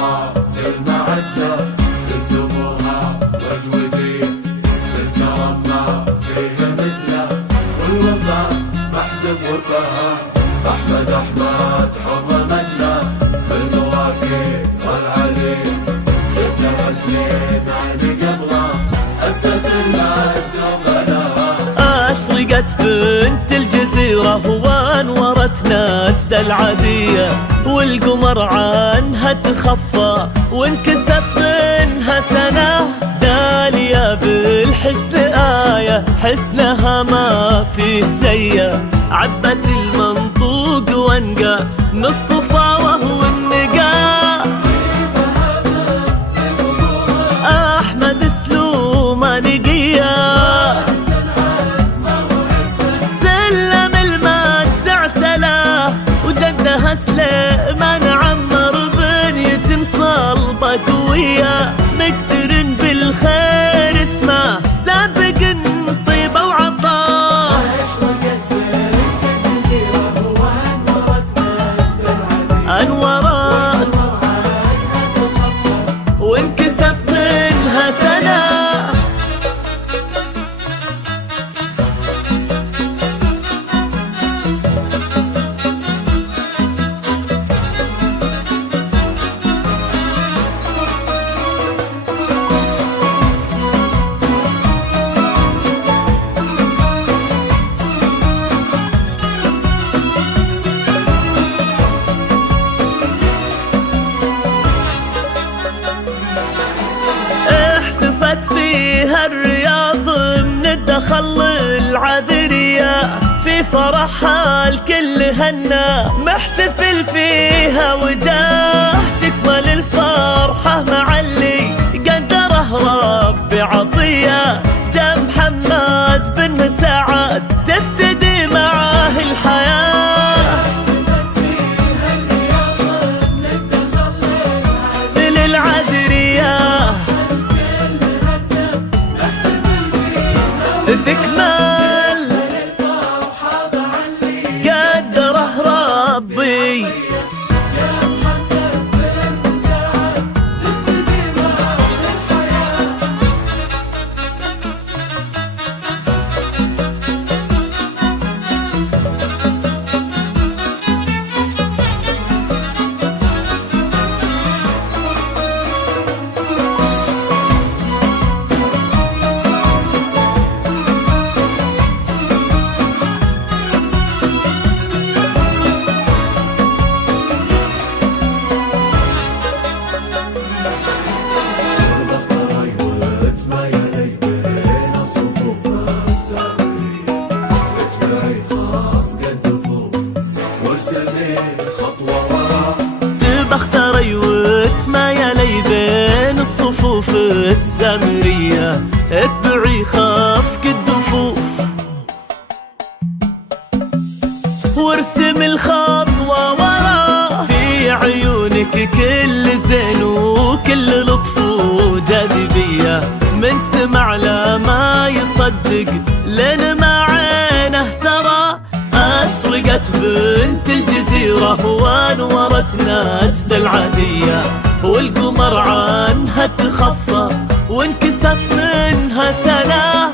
راس المعزة تكتبها واجودي بالكرم ما فيه مثله والوفاء محدب وفاها أحمد حرمت له بالمواقيت والعليم جبنا سنين عن قبله أسس المجد وبناها. أشرقت بنت الجزيرة وانورت نجد العادية والقمر عنها تخفى وانكسف منها سنة دالية بالحسن آية حسنها ما فيه زيه عبت المنطوق وانقى من الصفاوة والنقاء أحمد سلومة نقية سلم المجد اعتلاه وجدها سليمان عمر بنية صلبة قوية مقترن بالخير اسمه سابق طيبة وعطاه. أنورت وانكسف منها سنة فيها الرياض من الدخل العذرية في فرحها الكل هنا محتفل فيها وجاه تكمل الفرحة مع اللي قدره ربي عطية جا محمد بن سعد تبتدي معاه الحياة للعذرية تكمل قدره ربي بختاري وتمايلي بين الصفوف السمرية اتبعي خفق الدفوف وارسم الخطوة وراه في عيونك كل زين وكل لطف وجاذبية من سمع لا ما يصدق لين ما عينه ترى أشرقت بنت الجزيرة وانورت نجد العادية والقمر عنها تخفى وانكسف منها سنة